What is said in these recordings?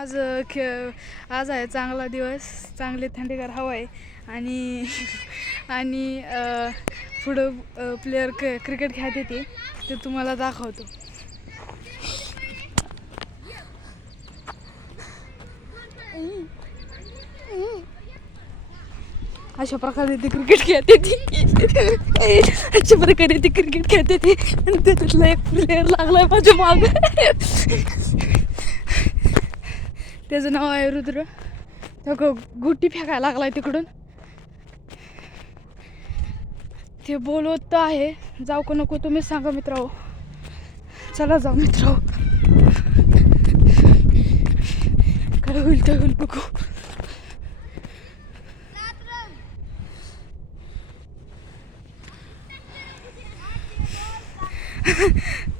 आज आज आहे चांगला दिवस, चांगली थंडीगार हवा आहे आणि आणि पुढं प्लेयर क्रिकेट खेळत येते ते तुम्हाला दाखवतो. अशा प्रकारे ते क्रिकेट खेळते ती अशा प्रकारे ती क्रिकेट खेळते ती आणि त्याच्यातला एक प्लेयर लागलाय माझ्या माग. त्याचं नाव आहे रुद्र. तो गुटी फेकायला लागलाय तिकडून. ते बोलवत आहे, जाऊ का नको तुम्ही सांगा मित्रांनो. चला जाऊ मित्रांनो, काय होईल ते होईल बघू.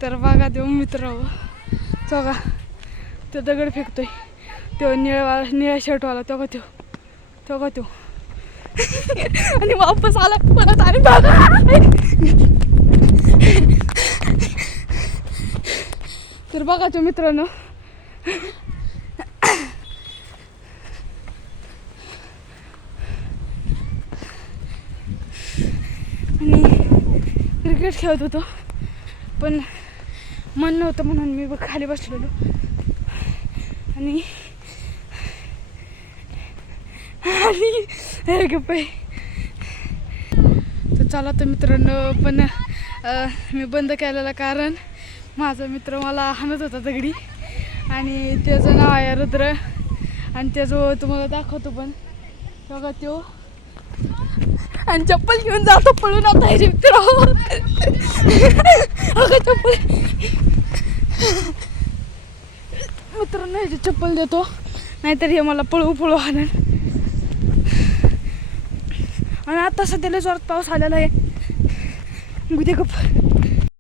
तर बघा तो मित्रांनो, बघा तो दगड फेकतोय. तो निळ्या शर्टवाला तो का तो आणि वापस आला परत. आणि बघा तर बघा तो मित्रांनो, आणि क्रिकेट खेळत होतो पण मन नव्हतं म्हणून मी खाली बसलेलो. आणि तर चला तर मित्रांनो, पण मी बंद केलेलं कारण माझा मित्र मला हाणत होता दगडी आणि त्याचं नाव आहे रुद्र. आणि त्याचं तुम्हाला दाखवतो पण बघा तो, आणि चप्पल घेऊन जातो पळून. आता ह्याचे मित्र चप्पल मित्रांनो ह्याची चप्पल देतो, नाहीतर हे मला पळू हाणन. आणि आता सध्याला जोरात पाऊस आलेला आहे. उद्या गप